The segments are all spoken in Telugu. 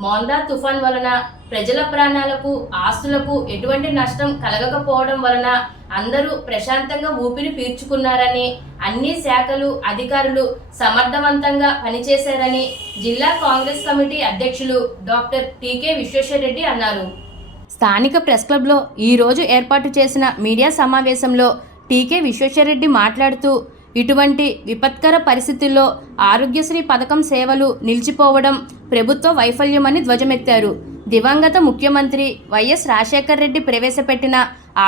మోందా తుఫాన్ వలన ప్రజల ప్రాణాలకు ఆస్తులకు ఎటువంటి నష్టం కలగకపోవడం వలన అందరూ ప్రశాంతంగా ఊపిరి పీల్చుకున్నారని అన్ని శాఖలు అధికారులు సమర్థవంతంగా పనిచేశారని జిల్లా కాంగ్రెస్ కమిటీ అధ్యక్షులు డాక్టర్ టీకే విశ్వేశ్వరరెడ్డి అన్నారు. స్థానిక ప్రెస్ క్లబ్లో ఈరోజు ఏర్పాటు చేసిన మీడియా సమావేశంలో టీకే విశ్వేశ్వరరెడ్డి మాట్లాడుతూ ఇటువంటి విపత్కర పరిస్థితుల్లో ఆరోగ్యశ్రీ పథకం సేవలు నిలిచిపోవడం ప్రభుత్వ వైఫల్యమని ధ్వజమెత్తారు. దివంగత ముఖ్యమంత్రి వైఎస్ రాజశేఖర్ రెడ్డి ప్రవేశపెట్టిన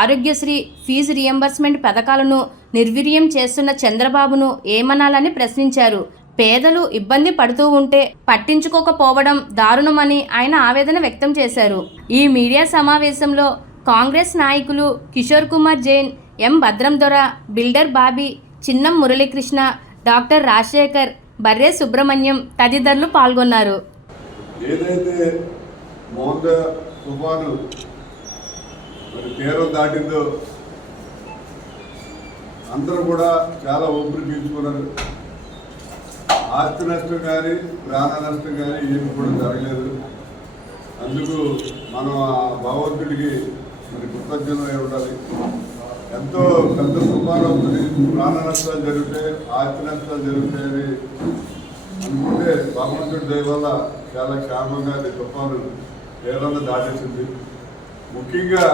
ఆరోగ్యశ్రీ ఫీజు రియంబర్స్మెంట్ పథకాలను నిర్వీర్యం చేస్తున్న చంద్రబాబును ఏమనాలని ప్రశ్నించారు. పేదలు ఇబ్బంది పడుతూ ఉంటే పట్టించుకోకపోవడం దారుణమని ఆయన ఆవేదన వ్యక్తం చేశారు. ఈ మీడియా సమావేశంలో కాంగ్రెస్ నాయకులు Kishore Kumar Jain M Bhadram Dora builder Bobby Chinnam Muralikrishna doctor Rajasekhar Barre Subrahmanyam తదితరులు పాల్గొన్నారు. ఏదైతే తుఫాను మరి తీరం దాటిందో అందరూ కూడా చాలా ఊపిరి పీల్చుకున్నారు. ఆస్తి నష్టం కానీ ప్రాణ నష్టం కానీ ఏమి కూడా జరగలేదు. అందుకు మనం ఆ భగవంతుడికి మరి కృతజ్ఞత ఉండాలి ఎంతో పెద్ద తుఫాను అవుతుంది ప్రాణ నష్టాలు జరుగుతాయి ఆస్తి నష్టాలు జరుగుతాయని అనుకుంటే భగవంతుడి దయ వల్ల చాలా క్షేమంగా అది తుఫాను ఏదన్నా దాటేసింది. ముఖ్యంగా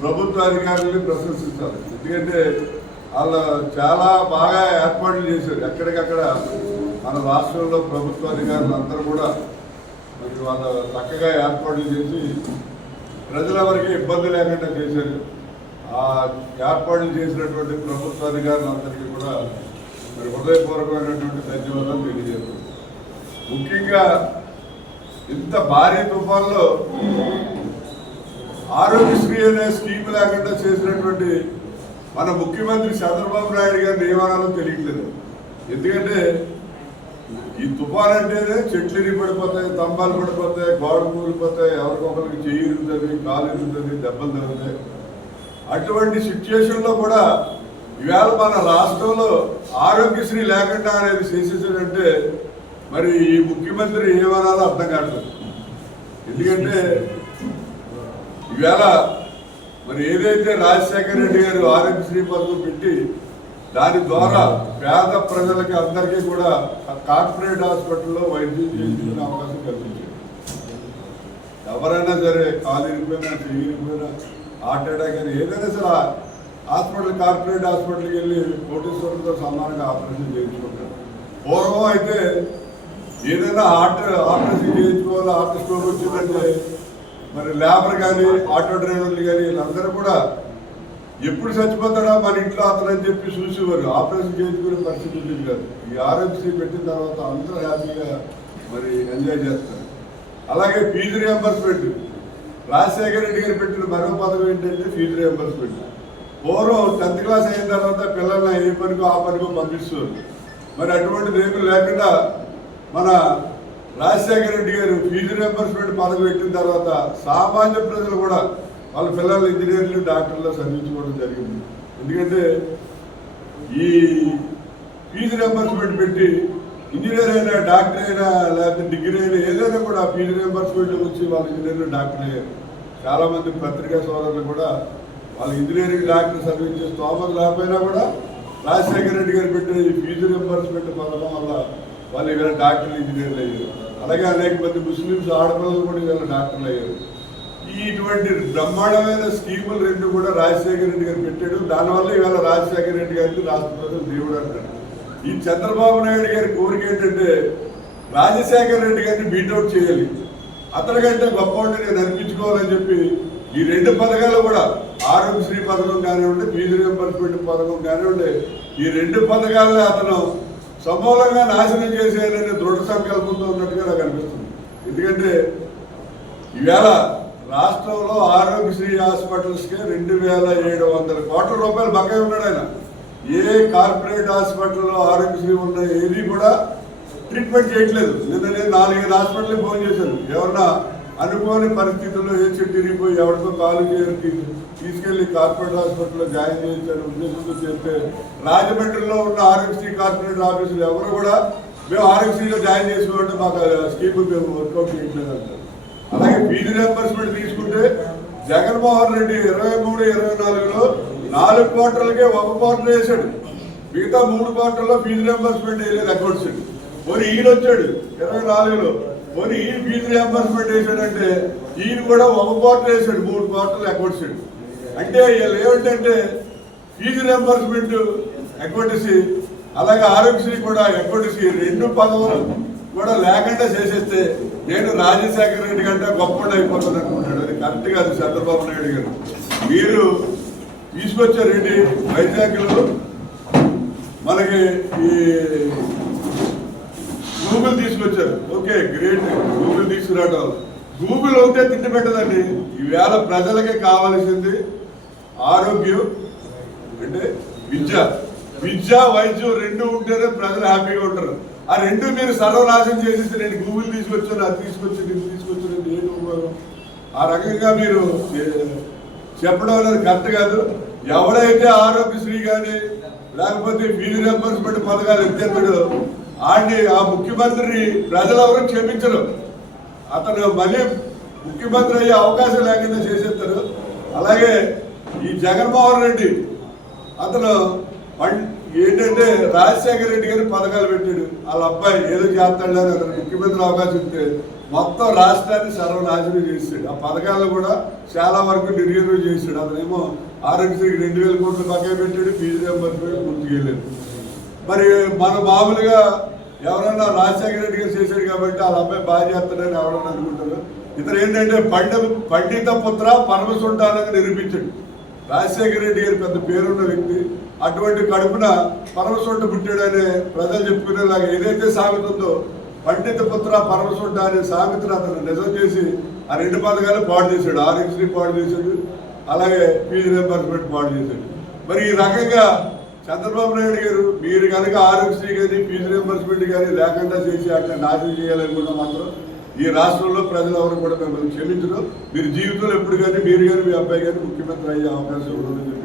ప్రభుత్వ అధికారులని ప్రశంసిస్తారు ఎందుకంటే వాళ్ళు చాలా బాగా ఏర్పాట్లు చేశారు. ఎక్కడికక్కడ మన రాష్ట్రంలో ప్రభుత్వ అధికారులు అందరూ కూడా మరి వాళ్ళ చక్కగా ఏర్పాట్లు చేసి ప్రజలెవరికి ఇబ్బంది లేకుండా చేశారు. ఆ ఏర్పాట్లు చేసినటువంటి ప్రభుత్వ అధికారులందరికీ కూడా మరి హృదయపూర్వకమైనటువంటి ధన్యవాదాలు తెలియజేస్తున్నాను ముఖ్యంగా ఇంత భారీ తుఫాన్లో ఆరోగ్యశ్రీ అనే స్కీమ్ లేకుండా చేసినటువంటి మన ముఖ్యమంత్రి చంద్రబాబు నాయుడు గారి నియమానాలు తెలియట్లేదు. ఎందుకంటే ఈ తుఫాన్ అంటేనే చెట్లు ఇరిగి పడిపోతాయి స్తంభాలు పడిపోతాయి గోడ కూలిపోతాయి ఎవరికొకరికి చెయ్యి ఇరుగుతుంది కాలు ఇరుగుతుంది దెబ్బలు తగ్గుతాయి అటువంటి సిచ్యుయేషన్లో కూడా ఇవాళ మన రాష్ట్రంలో ఆరోగ్యశ్రీ లేకుండా అనేది చేసేసాడంటే మరి ఈ ముఖ్యమంత్రి ఏమనాలో అర్థం కావట్లేదు. ఎందుకంటే ఇవాళ మరి ఏదైతే రాజశేఖర రెడ్డి గారు ఆరోగ్యశ్రీ పథకం పెట్టి దాని ద్వారా పేద ప్రజలకి అందరికీ కూడా కార్పొరేట్ హాస్పిటల్లో వైద్యం చేయించుకునే అవకాశం కల్పించారు. ఎవరైనా సరే కాలు ఇరిగిపోయినా చెయ్యి ఇరిగిపోయినా హార్ట్ అటాక్ అని ఏదైనా సరే హాస్పిటల్ కార్పొరేట్ హాస్పిటల్కి వెళ్ళి కోటేశ్వరులతో సమానంగా ఆపరేషన్ చేయించుకుంటారు. పూర్వం అయితే ఏదైనా హార్ట్ ఆపరేషన్ చేయించుకోవాలి హార్ట్ స్ట్రోక్ వచ్చిందంటే మరి లేబర్ కానీ ఆటో డ్రైవర్లు కానీ వీళ్ళందరూ కూడా ఎప్పుడు చచ్చిపోతాడా మన ఇంట్లో అతను అని చెప్పి చూసేవారు. ఆపరేషన్ చేయించుకునే పరిస్థితి ఉండేది కాదు. ఈ ఆర్ఎంసీ పెట్టిన తర్వాత అందరూ హ్యాపీగా మరి ఎంజాయ్ చేస్తారు. అలాగే ఫీజు రియంబర్స్మెంట్. రాజశేఖర రెడ్డి గారు పెట్టిన మరో పథకం ఏంటంటే ఫీజు రియంబర్స్మెంట్ పూర్వం టెన్త్ క్లాస్ అయిన తర్వాత పిల్లల్ని ఏ పనికో ఆ పనికో పంపిస్తారు మరి అటువంటిది ఏమీ లేకుండా మన రాజశేఖర రెడ్డి గారు ఫీజు రియంబర్స్మెంట్ పథకం పెట్టిన తర్వాత సామాన్య ప్రజలు కూడా వాళ్ళ పిల్లలు ఇంజనీర్లు డాక్టర్లు చదివించుకోవడం జరిగింది. ఎందుకంటే ఈ ఫీజు రియంబర్స్మెంట్ పెట్టి ఇంజనీర్ అయినా డాక్టర్ అయినా లేకపోతే డిగ్రీ అయినా ఏదైనా కూడా ఫీజు రియంబర్స్మెంట్ వచ్చి వాళ్ళ ఇంజనీర్లు డాక్టర్ అయ్యారు. చాలామంది పత్రికా సోదరులు కూడా వాళ్ళ ఇంజనీరింగ్ డాక్టర్ చదివించే స్తోమత లేకపోయినా కూడా రాజశేఖర రెడ్డి గారు పెట్టిన ఈ ఫీజు రియంబర్స్మెంట్ పథకం వల్ల వాళ్ళు ఇవాళ డాక్టర్లు ఇంజనీర్లు అయ్యారు. అలాగే అనేక మంది ముస్లిమ్స్ ఆడపిల్లలు కూడా ఇవాళ డాక్టర్లు అయ్యారు. ఈ ఇటువంటి బ్రహ్మాండమైన స్కీములు రెండు కూడా రాజశేఖర రెడ్డి గారు పెట్టాడు. దానివల్ల ఇవాళ రాజశేఖర రెడ్డి గారికి రాష్ట్ర దేవుడు అంటారు ఈ చంద్రబాబు నాయుడు గారి కోరిక ఏంటంటే రాజశేఖర రెడ్డి గారిని బీటౌట్ చేయాలి. అతనికంటే గొప్పవాడిని నేను అనిపించుకోవాలని చెప్పి ఈ రెండు పథకాలు కూడా ఆరోగ్యశ్రీ పథకం కానివ్వండి ఫీజు రియంబర్స్మెంట్ పథకం కానివ్వండి ఈ రెండు పథకాలనే అతను సమూలంగా నాశనం చేసేయాలనే దృఢ సంకల్పంతో ఉన్నట్టుగా నాకు అనిపిస్తుంది. ఎందుకంటే ఈవేళ రాష్ట్రంలో ఆరోగ్యశ్రీ హాస్పిటల్స్కి రెండు వేల ఏడు వందల కోట్ల రూపాయలు బకాయి ఉన్నాడు ఆయన. ఏ కార్పొరేట్ హాస్పిటల్లో ఆరోగ్యశ్రీ ఉన్న ఏది కూడా ట్రీట్మెంట్ చేయట్లేదు. నిన్న నేను నాలుగైదు హాస్పిటల్కి ఫోన్ చేశాను. ఎవరన్నా అనుకోని పరిస్థితుల్లో ఏ తిరిగిపోయి ఎవరితో కాలు చేయడానికి తీసుకెళ్ళి కార్పొరేట్ హాస్పిటల్లో జాయిన్ చేయించారు ఉద్దేశంతో చేస్తే రాజమండ్రిలో ఉన్న ఆరోగ్యశ్రీ కార్పొరేట్ ఆఫీసులు ఎవరు కూడా మేము ఆరోగ్యశ్రీలో జాయిన్ చేసుకోవాలంటే మాకు స్కీమ్ మేము వర్కౌట్ చేయట్లేదు అంటారు. అలాగే ఫీజు రియంబర్స్మెంట్ తీసుకుంటే జగన్మోహన్ రెడ్డి ఇరవై మూడు ఇరవై నాలుగులో నాలుగు క్వార్టర్లకే ఒక క్వార్టర్ వేసాడు. మిగతా మూడు క్వార్టర్లో ఫీజు రియంబర్స్మెంట్ వేయలేదు అకౌంట్స్. పోనీ ఈయన వచ్చాడు ఇరవై నాలుగులో. పోనీ ఈయన ఫీజు రియంబర్స్మెంట్ వేసాడంటే ఈయన కూడా ఒక క్వార్టర్ వేసాడు మూడు క్వార్టర్లు అకౌంట్స్. అంటే వీళ్ళు ఏమిటంటే ఫీజు రియంబర్స్మెంట్ ఎక్వటిసి అలాగే ఆరోగ్యశ్రీ కూడా ఎక్వటిసి రెండు పదవులు కూడా లేకుండా చేసేస్తే నేను రాజశేఖర రెడ్డి కంటే గొప్ప అయిపోతాను అనుకుంటాడు కరెక్ట్ కాదు చంద్రబాబు నాయుడు గారు. మీరు తీసుకొచ్చారండి వైజాగ్లో మనకి ఈ గూగుల్ తీసుకొచ్చారు. Okay great. గూగుల్ తీసుకురావడం గూగుల్ ఒకటే తిండి పెట్టదండి. ఈవేళ ప్రజలకే కావాల్సింది ఆరోగ్యం అంటే విద్య. విద్య వైద్యం రెండు ఉంటేనే ప్రజలు హ్యాపీగా ఉంటారు. ఆ రెండు మీరు సర్వనాశం చేసేసి నేను గూగుల్ తీసుకొచ్చాను అది తీసుకొచ్చాను ఇది తీసుకొచ్చాను ఆ రకంగా మీరు చెప్పడం అనేది కరెక్ట్ కాదు. ఎవడైతే ఆరోగ్యశ్రీ కానీ లేకపోతే ఫీజు రియంబర్స్మెంట్ పథకాలు ఎత్తేస్తాడో ఆడిని ఆ ముఖ్యమంత్రిని ప్రజలెవరూ క్షమించరు. అతను మళ్ళీ ముఖ్యమంత్రి అయ్యే అవకాశం లేకుండా చేసేస్తారు. అలాగే ఈ జగన్మోహన్ రెడ్డి అతను పం- ఏంటంటే రాజశేఖర రెడ్డి గారి పథకాలు పెట్టాడు. వాళ్ళ అబ్బాయి ఏదో చేస్తాడు అని అతను ముఖ్యమంత్రి అవకాశం ఇస్తే మొత్తం రాష్ట్రాన్ని సర్వనాశనం చేశాడు ఆ పథకాలు కూడా చాలా వరకు నిర్వీర్యం చేశాడు అతనేమో ఆరోగ్యశ్రీకి రెండు వేల కోట్లు పక్కన పెట్టాడు ఫీజు రియంబర్స్మెంట్ పూర్తి చేయలేదు. మరి మన మామూలుగా ఎవరన్నా రాజశేఖర రెడ్డి గారు చేశాడు కాబట్టి వాళ్ళ అబ్బాయి బాగా చేస్తాడని ఎవరన్నా అనుకుంటారు? ఇతను ఏంటంటే పండ పండిత పుత్ర పరమసుంటానని నిరూపించాడు. రాజశేఖర రెడ్డి గారి పెద్ద పేరున్న వ్యక్తి. అటువంటి కడుపున పరమసుంట పుట్టాడనే ప్రజలు చెప్పుకునేలాగా ఏదైతే సామెత ఉందో పండిత పుత్ర పరమసుంట అనే సామెతను అతను నిజం చేసి ఆ రెండు పథకాలు పాడు చేశాడు. ఆరోగ్యశ్రీ పాడు చేశాడు. అలాగే ఫీజు రియంబర్స్మెంట్ పాడు చేశాడు. మరి ఈ రకంగా చంద్రబాబు నాయుడు గారు మీరు కనుక ఆరోగ్యశ్రీ కానీ ఫీజు రియంబర్స్మెంట్ కానీ లేకుండా చేసి అట్లా నాశనం చేయాలనుకుంటే మాత్రం ఈ రాష్ట్రంలో ప్రజలు ఎవరు కూడా మిమ్మల్ని క్షమించడం మీరు జీవితంలో ఎప్పుడు కానీ మీరు కానీ మీ అబ్బాయి కానీ ముఖ్యమంత్రి అయ్యే అవకాశం ఉండదు